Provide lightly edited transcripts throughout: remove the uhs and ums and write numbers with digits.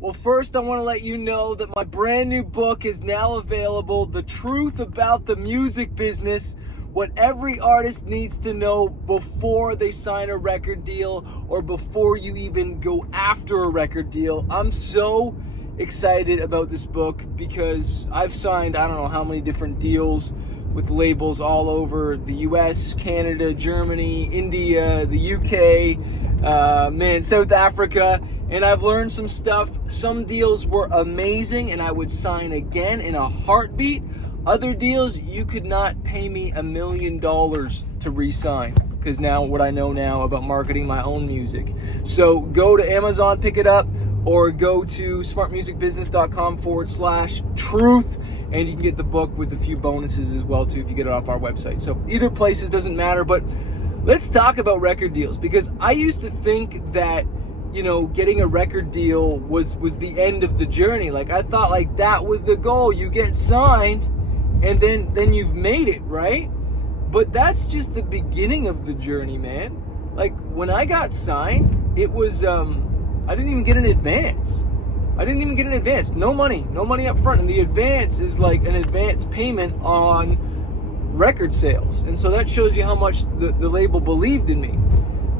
Well, first I want to let you know that my brand new book is now available, The Truth About the Music Business, what every artist needs to know before they sign a record deal or before you even go after a record deal. I'm so excited about this book because I've signed I don't know how many different deals with labels all over the US, Canada, Germany, India, the UK, South Africa, and I've learned some stuff. Some deals were amazing and I would sign again in a heartbeat. Other deals, you could not pay me $1 million to re-sign because now what I know now about marketing my own music. So go to Amazon, pick it up, or go to smartmusicbusiness.com/truth, and you can get the book with a few bonuses as well too if you get it off our website. So either place, it doesn't matter, but let's talk about record deals, because I used to think that, you know, getting a record deal was the end of the journey. Like I thought like that was the goal. You get signed and then you've made it, right? But that's just the beginning of the journey, man. Like when I got signed, it was I didn't even get an advance. No money up front. And the advance is like an advance payment on record sales. And so that shows you how much the label believed in me.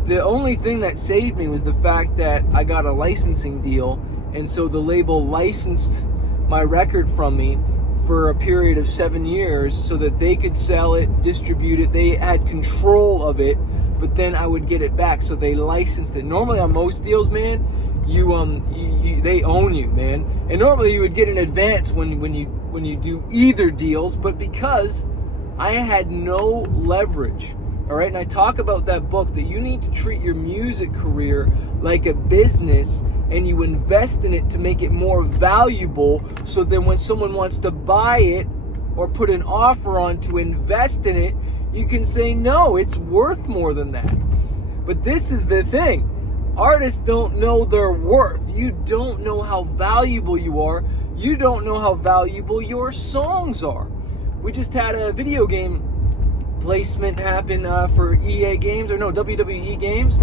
The only thing that saved me was the fact that I got a licensing deal. And so the label licensed my record from me for a period of 7 years so that they could sell it, distribute it. They had control of it, but then I would get it back. So they licensed it. Normally on most deals, man, they own you, man. And normally you would get an advance when you do either deals, but because I had no leverage, all right, and I talk about that book that you need to treat your music career like a business, and you invest in it to make it more valuable, so then when someone wants to buy it or put an offer on to invest in it, you can say, no, it's worth more than that. But this is the thing. Artists don't know their worth. You don't know how valuable you are. You don't know how valuable your songs are. We just had a video game placement happen for EA games, or no, WWE games,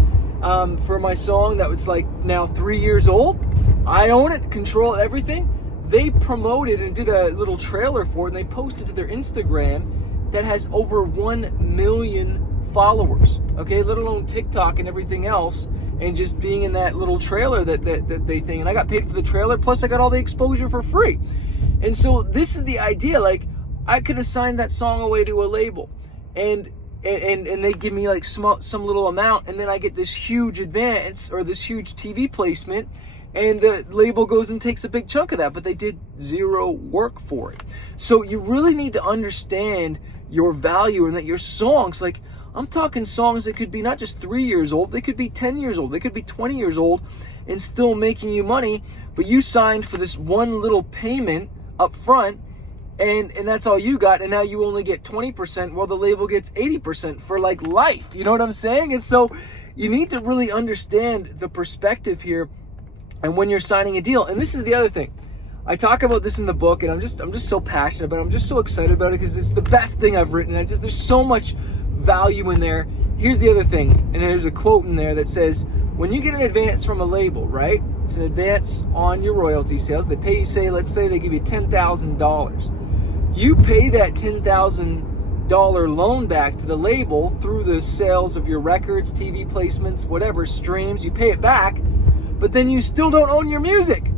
for my song that was like now 3 years old. I own it, control everything. They promoted and did a little trailer for it, and they posted to their Instagram that has over 1 million followers, okay, let alone TikTok and everything else, and just being in that little trailer that they think. And I got paid for the trailer, plus I got all the exposure for free. And so this is the idea. Like I could have signed that song away to a label, and they give me like some little amount, and then I get this huge advance or this huge TV placement, and the label goes and takes a big chunk of that, but they did zero work for it. So you really need to understand your value, and that your songs, like I'm talking songs that could be not just 3 years old, they could be 10 years old, they could be 20 years old and still making you money, but you signed for this one little payment up front, and that's all you got, and now you only get 20% while the label gets 80% for like life. You know what I'm saying? And so you need to really understand the perspective here, and when you're signing a deal. And this is the other thing. I talk about this in the book, and I'm just so passionate about it. I'm just so excited about it because it's the best thing I've written. There's so much value in there. Here's the other thing, and there's a quote in there that says, when you get an advance from a label, right? It's an advance on your royalty sales. They pay you, let's say they give you $10,000. You pay that $10,000 loan back to the label through the sales of your records, TV placements, whatever, streams. You pay it back, but then you still don't own your music.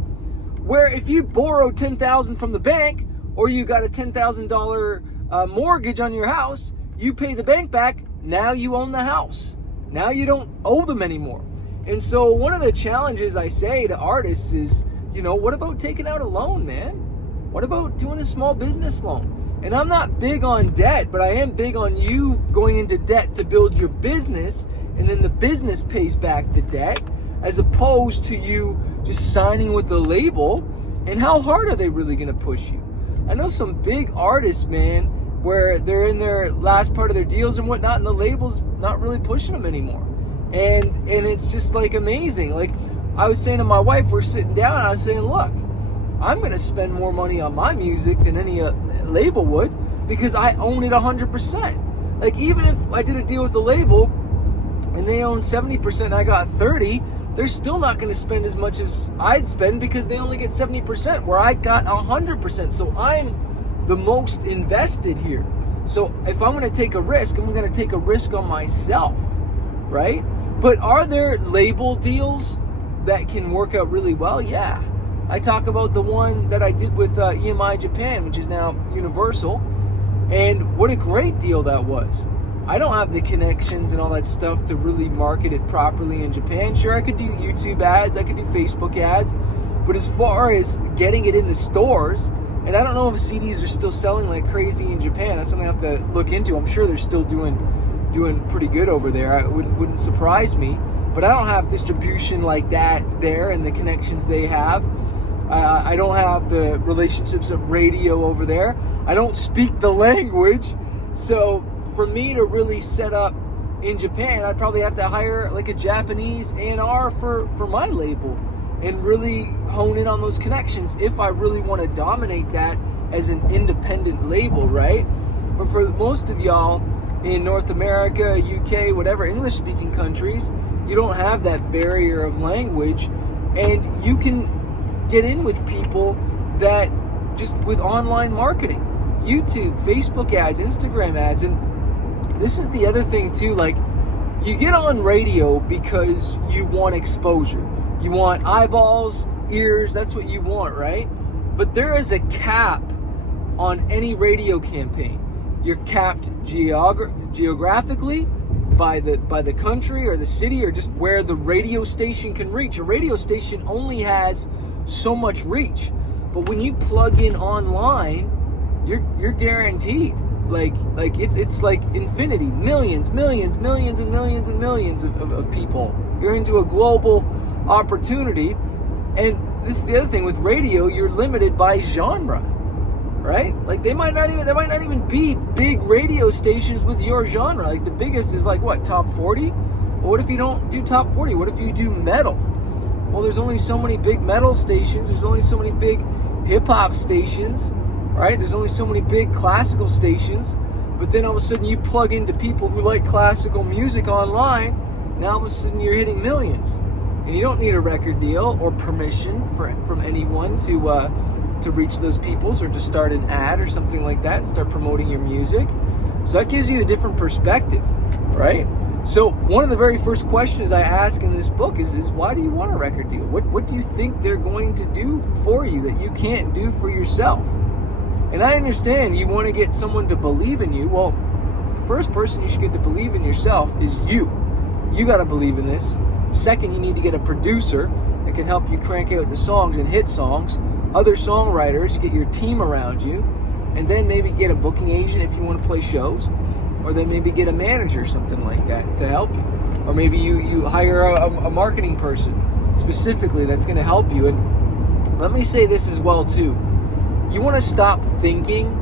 Where if you borrow $10,000 from the bank, or you got a $10,000 mortgage on your house, you pay the bank back, now you own the house. Now you don't owe them anymore. And so one of the challenges I say to artists is, you know, what about taking out a loan, man? What about doing a small business loan? And I'm not big on debt, but I am big on you going into debt to build your business, and then the business pays back the debt, as opposed to you just signing with the label. And how hard are they really going to push you? I know some big artists, man, where they're in their last part of their deals and whatnot, and the label's not really pushing them anymore. And it's just like amazing. Like I was saying to my wife, we're sitting down, and I was saying, look, I'm going to spend more money on my music than any label would, because I own it 100%. Like even if I did a deal with the label and they own 70% and I got 30%, they're still not going to spend as much as I'd spend because they only get 70%, where I got 100%. So I'm the most invested here. So if I'm going to take a risk, I'm going to take a risk on myself, right? But are there label deals that can work out really well? Yeah. I talk about the one that I did with EMI Japan, which is now Universal, and what a great deal that was. I don't have the connections and all that stuff to really market it properly in Japan. Sure, I could do YouTube ads, I could do Facebook ads, but as far as getting it in the stores, and I don't know if CDs are still selling like crazy in Japan. That's something I have to look into. I'm sure they're still doing pretty good over there. It wouldn't surprise me, but I don't have distribution like that there and the connections they have. I don't have the relationships of radio over there. I don't speak the language, so for me to really set up in Japan, I'd probably have to hire like a Japanese A&R for my label and really hone in on those connections if I really want to dominate that as an independent label, right? But for most of y'all in North America, UK, whatever, English-speaking countries, you don't have that barrier of language, and you can get in with people that just with online marketing, YouTube, Facebook ads, Instagram ads. And this is the other thing too, like you get on radio because you want exposure. You want eyeballs, ears, that's what you want, right? But there is a cap on any radio campaign. You're capped geographically by the country or the city or just where the radio station can reach. A radio station only has so much reach. But when you plug in online, you're guaranteed. Like it's like infinity, millions and millions and millions of people. You're into a global opportunity. And this is the other thing with radio, you're limited by genre, right? Like there might not even be big radio stations with your genre. Like the biggest is like what, top 40? Well, what if you don't do top 40? What if you do metal? Well, there's only so many big metal stations. There's only so many big hip-hop stations, right? There's only so many big classical stations. But then all of a sudden you plug into people who like classical music online. Now all of a sudden you're hitting millions. And you don't need a record deal or permission from anyone to reach those peoples or to start an ad or something like that and start promoting your music. So that gives you a different perspective, right? So one of the very first questions I ask in this book is why do you want a record deal? What do you think they're going to do for you that you can't do for yourself? And I understand you want to get someone to believe in you. Well, the first person you should get to believe in yourself is you. You got to believe in this. Second, you need to get a producer that can help you crank out the songs and hit songs. Other songwriters, get your team around you. And then maybe get a booking agent if you want to play shows. Or then maybe get a manager or something like that to help you. Or maybe you hire a marketing person specifically that's going to help you. And let me say this as well too. You want to stop thinking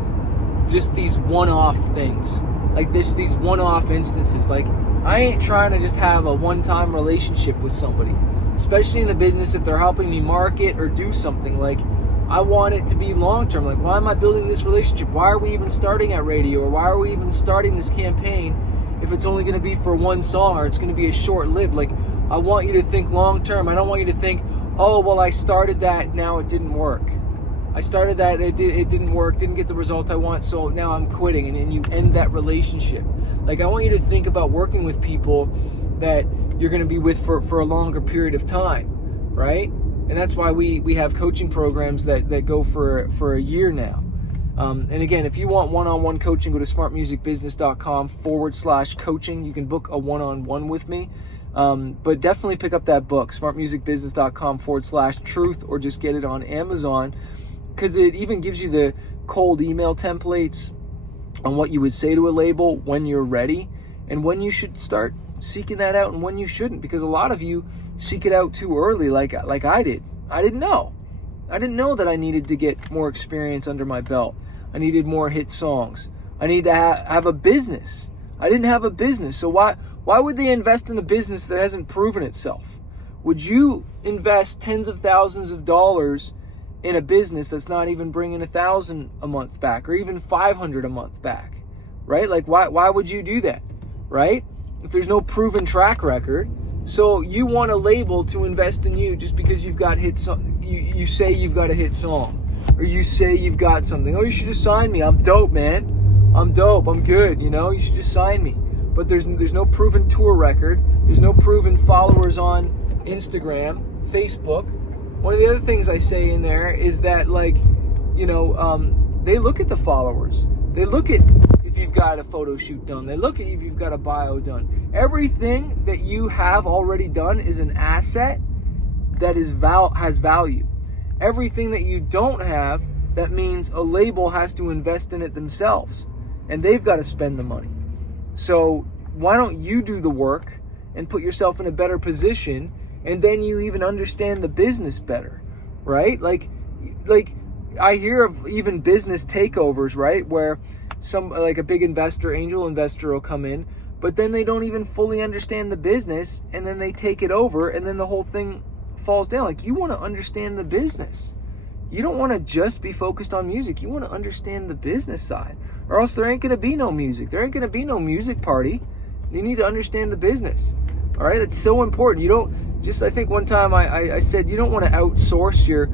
just these one-off things. Like these one-off instances. Like I ain't trying to just have a one-time relationship with somebody. Especially in the business if they're helping me market or do something. Like I want it to be long-term. Like, why am I building this relationship? Why are we even starting at radio? Or why are we even starting this campaign if it's only going to be for one song or it's going to be a short-lived? Like, I want you to think long-term. I don't want you to think, oh, well, I started that, now it didn't work. I started that, it didn't work, didn't get the result I want, so now I'm quitting, and you end that relationship. Like, I want you to think about working with people that you're going to be with for a longer period of time, right? And that's why we have coaching programs that go for a year now. And again, if you want one-on-one coaching, go to smartmusicbusiness.com/coaching. You can book a one-on-one with me. But definitely pick up that book, smartmusicbusiness.com/truth, or just get it on Amazon, because it even gives you the cold email templates on what you would say to a label when you're ready and when you should start seeking that out and when you shouldn't, because a lot of you seek it out too early like I did. I didn't know that I needed to get more experience under my belt. I needed more hit songs. I need to have a business. I didn't have a business. So why would they invest in a business that hasn't proven itself? Would you invest tens of thousands of dollars in a business that's not even bringing $1,000 a month back or even $500 a month back, right? Like why would you do that, right? If there's no proven track record, So you want a label to invest in you just because you've got you say you've got a hit song, or you say you've got something. Oh, you should just sign me. I'm dope, man. I'm dope. I'm good. You should just sign me. But there's no proven tour record. There's no proven followers on Instagram, Facebook. One of the other things I say in there is that, they look at the followers. They look at if you've got a photo shoot done. They look at if you've got a bio done. Everything that you have already done is an asset that has value. Everything that you don't have, that means a label has to invest in it themselves, and they've got to spend the money. So why don't you do the work and put yourself in a better position, and then you even understand the business better, right? Like I hear of even business takeovers, right? Where a big angel investor will come in, but then they don't even fully understand the business, and then they take it over, and then the whole thing falls down. Like, you want to understand the business. You don't want to just be focused on music. You want to understand the business side, or else there ain't going to be no music. There ain't going to be no music party. You need to understand the business. All right, it's so important. You don't just. I think one time I said you don't want to outsource your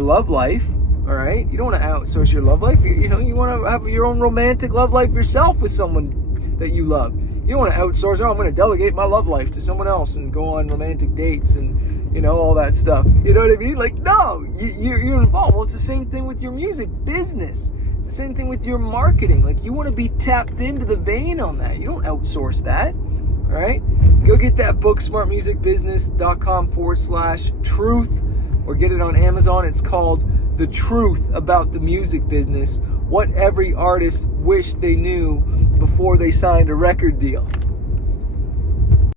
love life. All right, you don't want to outsource your love life. You want to have your own romantic love life yourself with someone that you love. You don't want to outsource. Oh, I'm going to delegate my love life to someone else and go on romantic dates and all that stuff. You know what I mean? Like, no, you're involved. Well, it's the same thing with your music business. It's the same thing with your marketing. Like, you want to be tapped into the vein on that. You don't outsource that. All right? Go get that book, smartmusicbusiness.com/truth, or get it on Amazon. It's called The Truth About the Music Business: What Every Artist Wished They Knew Before They Signed a Record Deal.